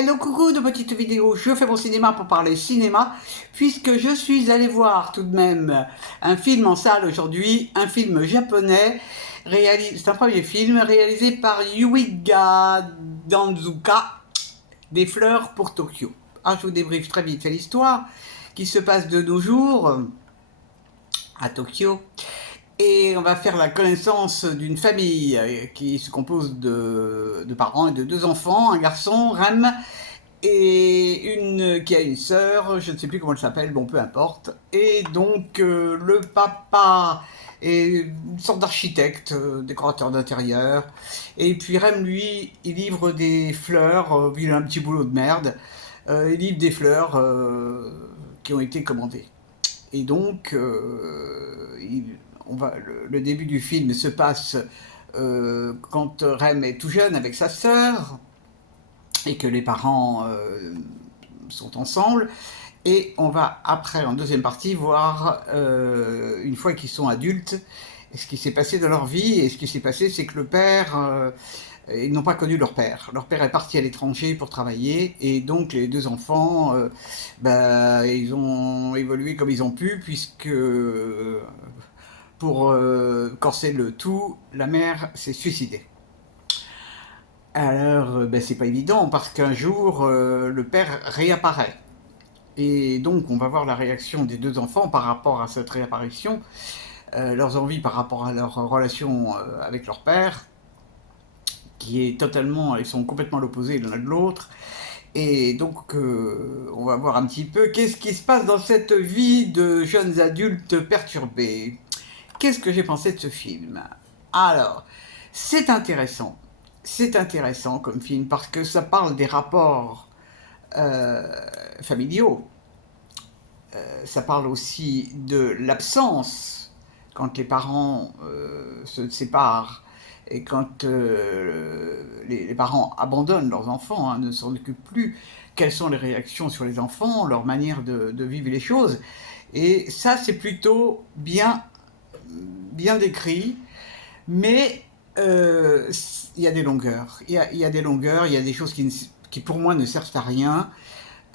Hello coucou de petite vidéo, je fais mon cinéma pour parler cinéma, puisque je suis allée voir tout de même un film en salle aujourd'hui, un film japonais, c'est un premier film réalisé par Yuiga Danzuka, Des fleurs pour Tokyo. Je vous débriefe très vite fait l'histoire, qui se passe de nos jours à Tokyo. Et on va faire la connaissance d'une famille qui se compose de parents et de deux enfants, un garçon, Rem, et une qui a une sœur, je ne sais plus comment elle s'appelle, bon peu importe. Et donc le papa est une sorte d'architecte, décorateur d'intérieur. Et puis Rem, lui, il livre des fleurs, il a un petit boulot de merde. Il livre des fleurs qui ont été commandées. Et donc, le début du film se passe quand Rem est tout jeune avec sa sœur et que les parents sont ensemble. Et on va après, en deuxième partie, voir, une fois qu'ils sont adultes, ce qui s'est passé dans leur vie. Et ce qui s'est passé, c'est que le père... ils n'ont pas connu leur père. Leur père est parti à l'étranger pour travailler, et donc les deux enfants, ils ont évolué comme ils ont pu, puisque pour corser le tout, la mère s'est suicidée. Alors, c'est pas évident, parce qu'un jour, le père réapparaît. Et donc, on va voir la réaction des deux enfants par rapport à cette réapparition, leurs envies par rapport à leur relation avec leur père, qui est totalement, ils sont complètement à l'opposé l'un de l'autre. Et donc, on va voir un petit peu qu'est-ce qui se passe dans cette vie de jeunes adultes perturbés. Qu'est-ce que j'ai pensé de ce film? Alors, c'est intéressant. C'est intéressant comme film parce que ça parle des rapports familiaux. Ça parle aussi de l'absence quand les parents se séparent et quand les parents abandonnent leurs enfants, ne s'en occupent plus. Quelles sont les réactions sur les enfants, leur manière de vivre les choses. Et ça, c'est plutôt bien décrit, mais il y a des longueurs. Il y a des longueurs, il y a des choses qui pour moi ne servent à rien.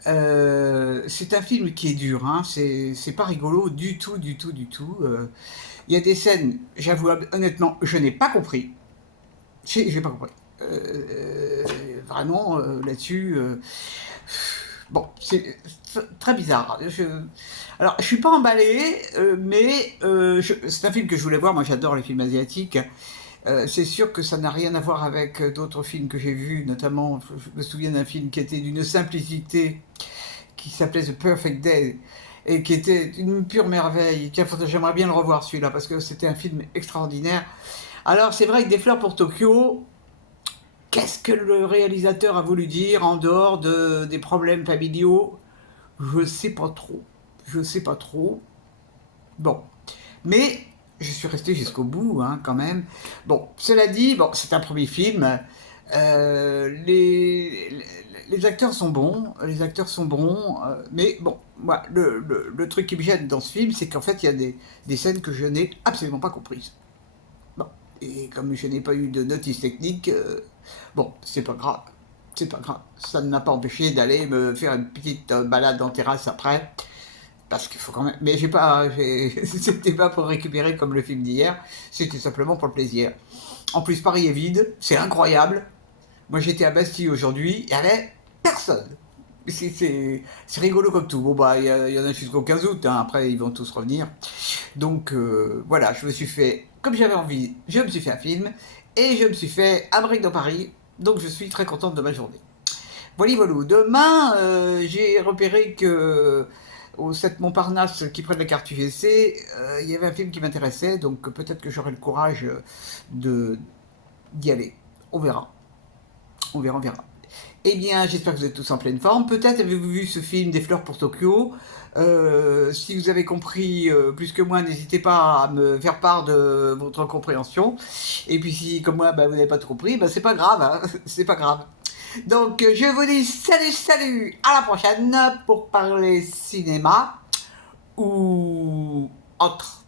C'est un film qui est dur, c'est pas rigolo du tout, du tout, du tout. Il y a des scènes, j'avoue honnêtement, je n'ai pas compris. J'ai pas compris. Vraiment, là-dessus... bon, c'est très bizarre. Alors, je suis pas emballé, mais c'est un film que je voulais voir. Moi, j'adore les films asiatiques. C'est sûr que ça n'a rien à voir avec d'autres films que j'ai vus, notamment, je me souviens d'un film qui était d'une simplicité, qui s'appelait The Perfect Day, et qui était une pure merveille. J'aimerais bien le revoir celui-là, parce que c'était un film extraordinaire. Alors, c'est vrai que Des fleurs pour Tokyo, qu'est-ce que le réalisateur a voulu dire en dehors des problèmes familiaux? Je sais pas trop. Je sais pas trop. Bon. Mais je suis resté jusqu'au bout, quand même. Bon, cela dit, bon, c'est un premier film. Les acteurs sont bons, mais bon, moi, le truc qui me gêne dans ce film, c'est qu'en fait, il y a des scènes que je n'ai absolument pas comprises. Bon, et comme je n'ai pas eu de notice technique, bon, c'est pas grave. C'est pas grave. Ça ne m'a pas empêché d'aller me faire une petite balade en terrasse après. Parce qu'il faut quand même. Mais c'était pas pour récupérer comme le film d'hier, c'était simplement pour le plaisir. En plus, Paris est vide, c'est incroyable. Moi, j'étais à Bastille aujourd'hui, il n'y avait personne. C'est rigolo comme tout. Bon, il y en a jusqu'au 15 août, après ils vont tous revenir. Donc, voilà, je me suis fait, comme j'avais envie, je me suis fait un film, et je me suis fait un break dans Paris, donc je suis très contente de ma journée. Voilà, voilà. Demain, j'ai repéré que au 7 Montparnasse, qui près de la carte UGC, il y avait un film qui m'intéressait, donc peut-être que j'aurai le courage d'y aller. On verra. On verra, on verra. Eh bien, j'espère que vous êtes tous en pleine forme. Peut-être avez-vous vu ce film Des fleurs pour Tokyo. Si vous avez compris plus que moi, n'hésitez pas à me faire part de votre compréhension. Et puis si, comme moi, vous n'avez pas tout compris, c'est pas grave, c'est pas grave. Donc, je vous dis salut, salut, à la prochaine pour parler cinéma ou autre.